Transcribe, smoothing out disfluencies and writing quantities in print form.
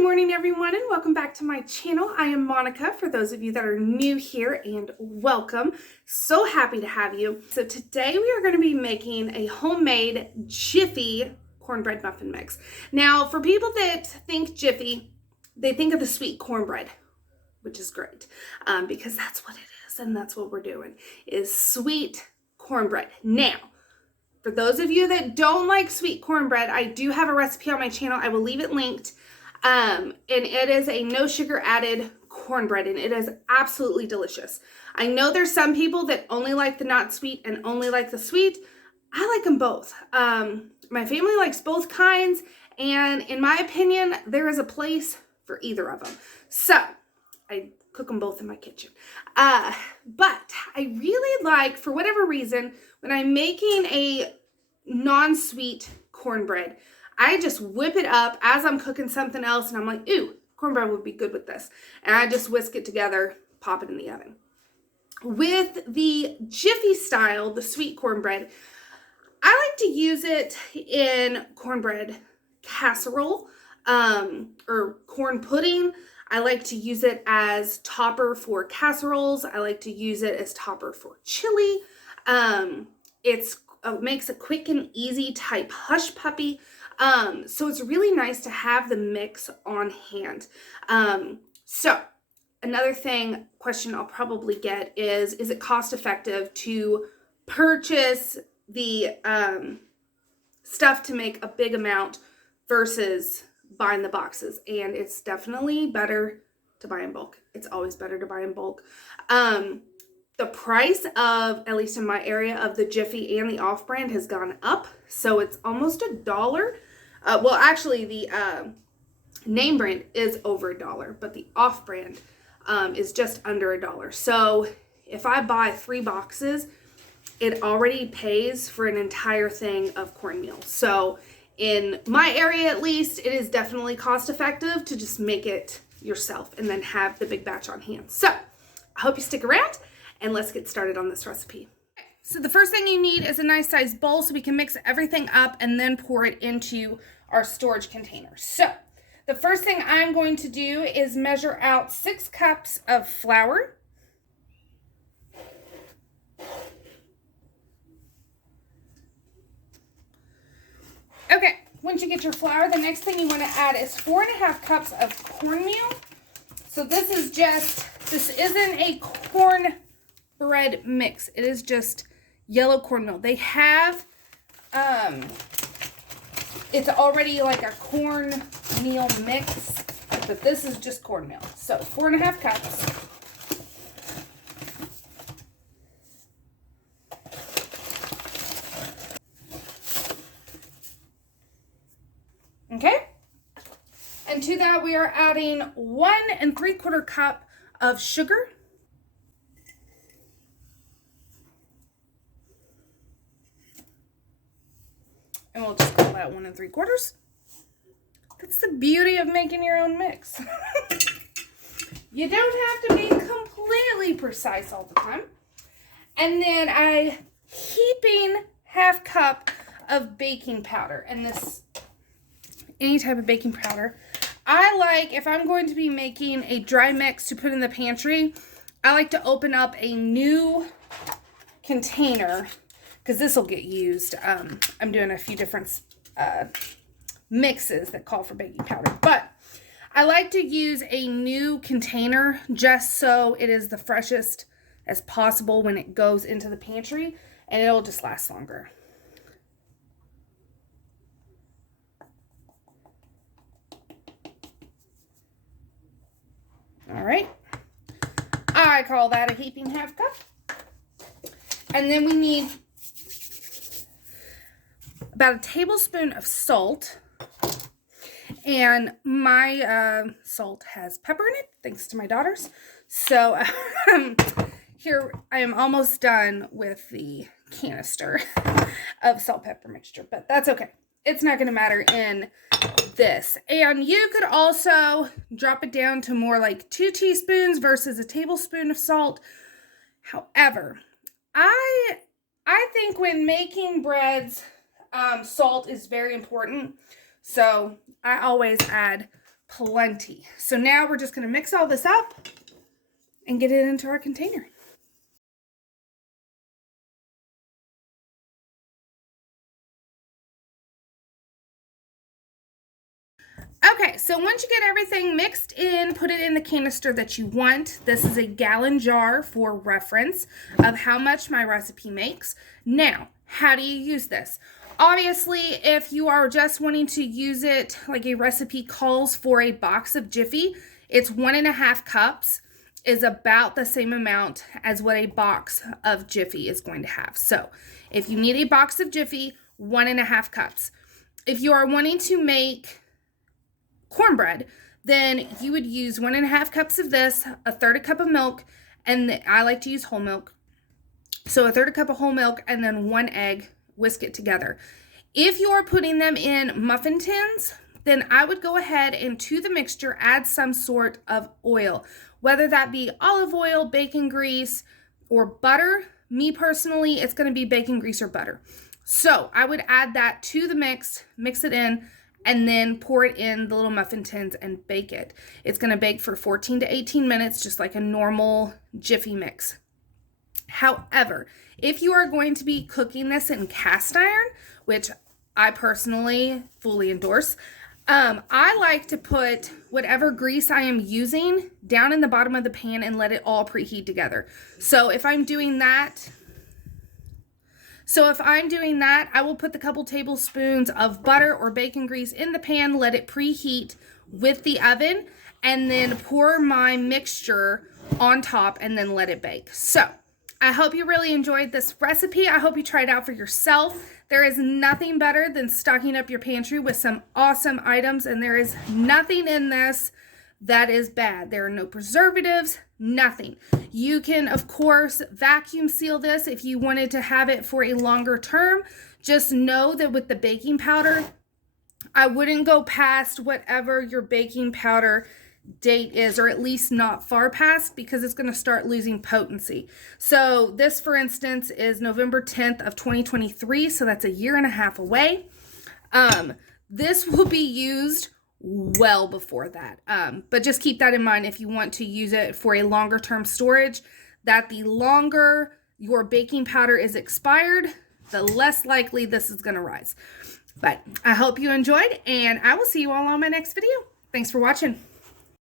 Good morning, everyone, and welcome back to my channel. I am Monica, for those of you that are new here, and welcome. So happy to have you. So today we are going to be making a homemade Jiffy cornbread muffin mix. Now, for people that think Jiffy, they think of the sweet cornbread, which is great, because that's what it is, and that's what we're doing, is sweet cornbread. Now, for those of you that don't like sweet cornbread, I do have a recipe on my channel. I will leave it linked. And it is a no sugar added cornbread, and it is absolutely delicious. I know there's some people that only like the not sweet and only like the sweet. I like them both. My family likes both kinds, and in my opinion, there is a place for either of them. So I cook them both in my kitchen. But I really like, for whatever reason, when I'm making a non-sweet cornbread, I just whip it up as I'm cooking something else, and I'm like, ooh, cornbread would be good with this. And I just whisk it together, pop it in the oven. With the Jiffy style, the sweet cornbread, I like to use it in cornbread casserole or corn pudding. I like to use it as topper for casseroles. I like to use it as topper for chili. It makes a quick and easy type hush puppy. So it's really nice to have the mix on hand. So another question I'll probably get is it cost effective to purchase the stuff to make a big amount versus buying the boxes? And it's definitely better to buy in bulk. It's always better to buy in bulk. The price of, at least in my area, of the Jiffy and the off-brand has gone up. So it's almost $1. Well, actually, the name brand is over $1, but the off-brand is just under $1. So if I buy 3 boxes, it already pays for an entire thing of cornmeal. So in my area, at least, it is definitely cost-effective to just make it yourself and then have the big batch on hand. So I hope you stick around, and let's get started on this recipe. So the first thing you need is a nice sized bowl so we can mix everything up and then pour it into our storage container. So the first thing I'm going to do is measure out 6 cups of flour. Okay, once you get your flour, the next thing you want to add is 4.5 cups of cornmeal. So this isn't a cornbread mix. It is just yellow cornmeal. They have, it's already like a cornmeal mix, but this is just cornmeal. So 4.5 cups. Okay. And to that, we are adding 1 3/4 cup of sugar. And we'll just call that 1 3/4. That's the beauty of making your own mix. You don't have to be completely precise all the time. And then a heaping 1/2 cup of baking powder. And this, any type of baking powder. I like, if I'm going to be making a dry mix to put in the pantry, I like to open up a new container, because this will get used. I'm doing a few different mixes that call for baking powder, but I like to use a new container just so it is the freshest as possible when it goes into the pantry, and it'll just last longer. All right, I call that a heaping 1/2 cup. And then we need about a tablespoon of salt, and my salt has pepper in it, thanks to my daughters. So here I am almost done with the canister of salt pepper mixture, but that's okay. It's not going to matter in this. And you could also drop it down to more like 2 teaspoons versus a tablespoon of salt. However, I think when making breads, salt is very important. So I always add plenty. So now we're just going to mix all this up and get it into our container. Okay, so once you get everything mixed in, put it in the canister that you want. This is a gallon jar for reference of how much my recipe makes. Now, how do you use this? Obviously, if you are just wanting to use it like a recipe calls for a box of Jiffy, it's 1.5 cups is about the same amount as what a box of Jiffy is going to have. So if you need a box of Jiffy, 1.5 cups. If you are wanting to make cornbread, then you would use 1.5 cups of this, 1/3 cup of milk, and I like to use whole milk. So 1/3 cup of whole milk and then 1 egg, whisk it together. If you are putting them in muffin tins, then I would go ahead and to the mixture add some sort of oil, whether that be olive oil, bacon grease, or butter. Me personally, it's going to be bacon grease or butter. So I would add that to the mix it in, and then pour it in the little muffin tins and bake it. It's going to bake for 14 to 18 minutes, just like a normal Jiffy mix. However, if you are going to be cooking this in cast iron, which I personally fully endorse, I like to put whatever grease I am using down in the bottom of the pan and let it all preheat together. So if I'm doing that, I will put the couple tablespoons of butter or bacon grease in the pan, let it preheat with the oven, and then pour my mixture on top and then let it bake. So I hope you really enjoyed this recipe. I hope you try it out for yourself. There is nothing better than stocking up your pantry with some awesome items, and there is nothing in this that is bad. There are no preservatives, nothing. You can, of course, vacuum seal this if you wanted to have it for a longer term. Just know that with the baking powder, I wouldn't go past whatever your baking powder date is, or at least not far past, because it's going to start losing potency. So this, for instance, is November 10th of 2023, so that's 1.5 years away. This will be used well before that. But just keep that in mind if you want to use it for a longer term storage, that the longer your baking powder is expired, the less likely this is going to rise. But I hope you enjoyed, and I will see you all on my next video. Thanks for watching.